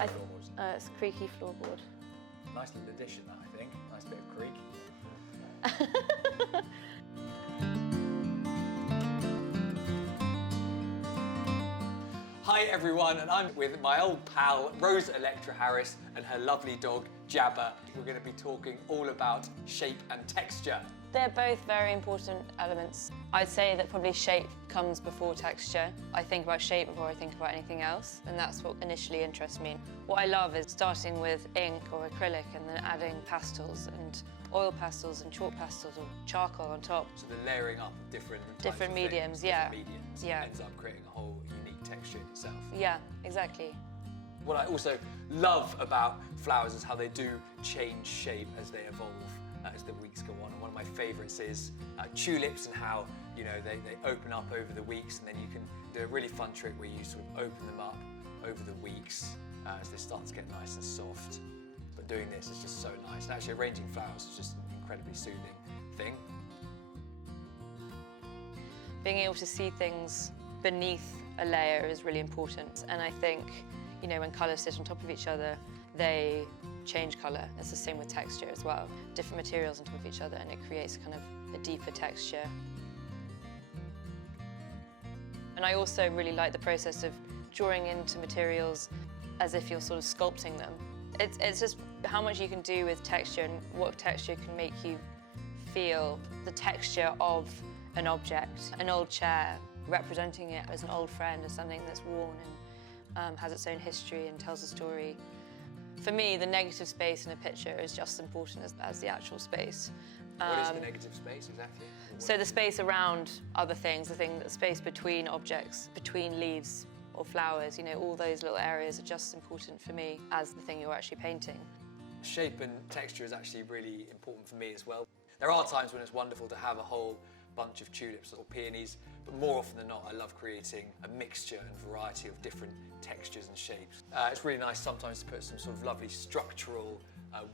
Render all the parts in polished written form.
kind of floorboards? It's a creaky floorboard. Nice little addition, that, I think. Nice bit of creak. Hi everyone, and I'm with my old pal Rose Electra Harris and her lovely dog Jabba. We're going to be talking all about shape and texture. They're both very important elements. I'd say that probably shape comes before texture. I think about shape before I think about anything else, and that's what initially interests me. What I love is starting with ink or acrylic and then adding pastels and oil pastels and chalk pastels or charcoal on top. So the layering up of different mediums, ends up creating a whole unique texture in itself. Yeah, exactly. What I also love about flowers is how they do change shape as they evolve. As the weeks go on, and one of my favourites is tulips and how they open up over the weeks, and then you can do a really fun trick where you sort of open them up over the weeks as they start to get nice and soft. But doing this is just so nice, and actually arranging flowers is just an incredibly soothing thing. Being able to see things beneath a layer is really important, and I think when colours sit on top of each other, they change colour. It's the same with texture as well. Different materials on top of each other, and it creates kind of a deeper texture. And I also really like the process of drawing into materials as if you're sort of sculpting them. It's just how much you can do with texture and what texture can make you feel the texture of an object. An old chair, representing it as an old friend, as something that's worn and has its own history and tells a story. For me, the negative space in a picture is just as important as the actual space. What is the negative space exactly? So the space around other things, the space between objects, between leaves or flowers, all those little areas are just as important for me as the thing you're actually painting. Shape and texture is actually really important for me as well. There are times when it's wonderful to have a whole bunch of tulips or peonies, but more often than not I love creating a mixture and variety of different textures and shapes. It's really nice sometimes to put some sort of lovely structural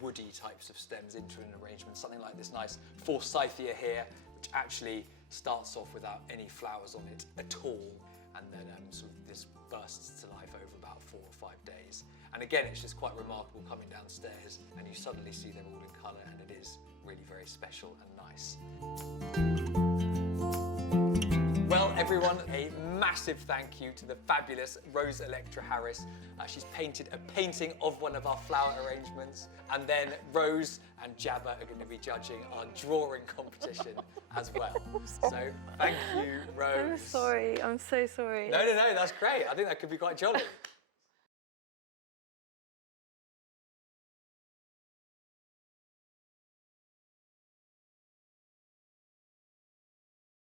woody types of stems into an arrangement, something like this nice forsythia here, which actually starts off without any flowers on it at all, and then sort of this bursts to life over about 4 or 5 days. And again, it's just quite remarkable coming downstairs and you suddenly see them all in colour, and it is really very special and nice. Well, everyone, a massive thank you to the fabulous Rose Electra Harris. She's painted a painting of one of our flower arrangements, and then Rose and Jabba are going to be judging our drawing competition as well. So thank you, Rose. I'm sorry, I'm so sorry. No, that's great. I think that could be quite jolly.